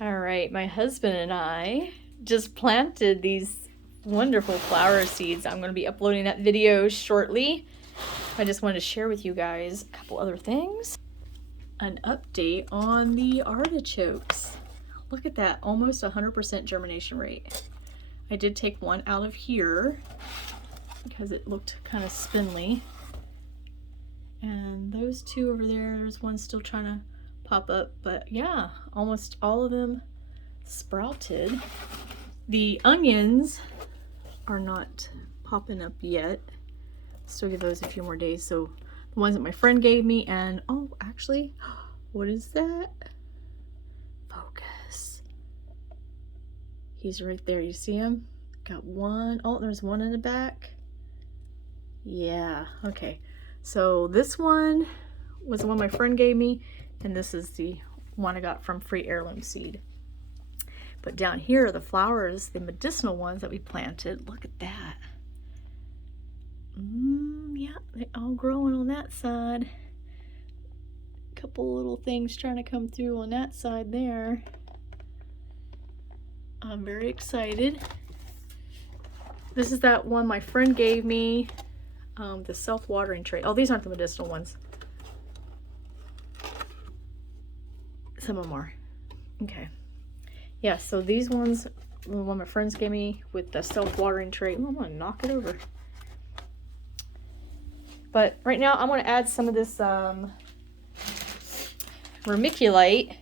All right, my husband and I just planted these wonderful flower seeds. I'm going to be uploading that video shortly. I just wanted to share with you guys a couple other things. An update on the artichokes. Look at that, almost 100% germination rate. I did take one out of here because it looked kind of spindly. And those two over there, there's one still trying to pop up, but yeah, almost all of them sprouted. The onions are not popping up yet. Still give those a few more days. So the ones that my friend gave me, and oh, actually, what is that? Focus. He's right there. You see him? Got one. Oh, there's one in the back. Yeah, okay. So this one was the one my friend gave me, and this is the one I got from Free Heirloom Seed. But down here are the flowers, the medicinal ones that we planted. Look at that. Yeah, they're all growing on that side. A couple little things trying to come through on that side there. I'm very excited. This is that one my friend gave me, the self-watering tray. Oh, these aren't the medicinal ones. Some of them are. Okay. Yeah, so these ones, the one my friends gave me with the self-watering tray. Ooh, I'm gonna knock it over. But right now I'm gonna add some of this vermiculite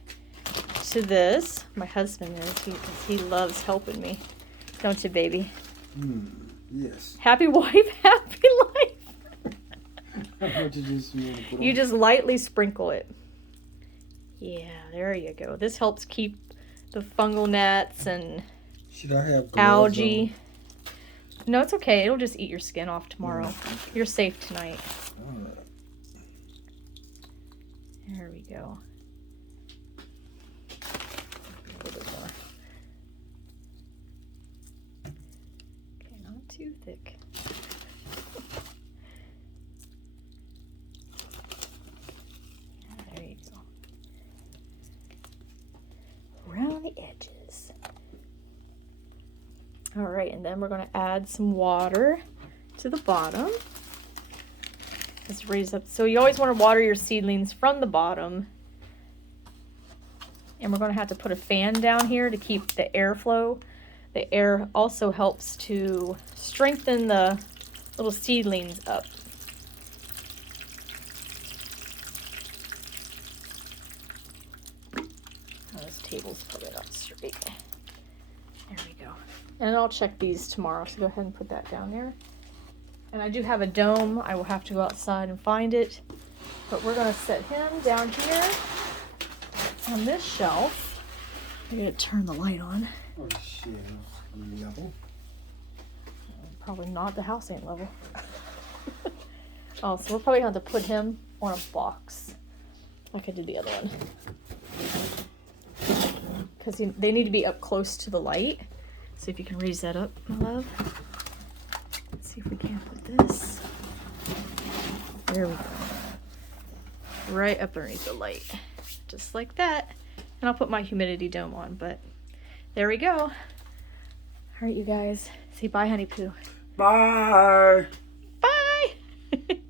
to this. My husband is, he loves helping me. Don't you, baby? Yes. Happy wife, happy life. How much you You just lightly sprinkle it. Yeah, there you go. This helps keep the fungal gnats and should I have algae. No, it's okay. It'll just eat your skin off tomorrow. You're safe tonight. All right. There we go. A little bit more. Okay, not too thick. There you go. Around the edges. All right, and then we're going to add some water to the bottom. Just raise up. So you always want to water your seedlings from the bottom. And we're going to have to put a fan down here to keep the airflow. The air also helps to strengthen the little seedlings up. Oh, this table's probably not straight. There we go. And I'll check these tomorrow, so go ahead and put that down there. And I do have a dome. I will have to go outside and find it. But we're going to set him down here on this shelf. I'm going to turn the light on. Oh, shit. Level. Probably not. The house ain't level. Oh, so we're probably going to have to put him on a box like I did the other one. Because they need to be up close to the light. So if you can raise that up, my love. Let's see if we can put this. There we go. Right up underneath the light. Just like that. And I'll put my humidity dome on, but there we go. All right, you guys. Say bye, honey poo. Bye.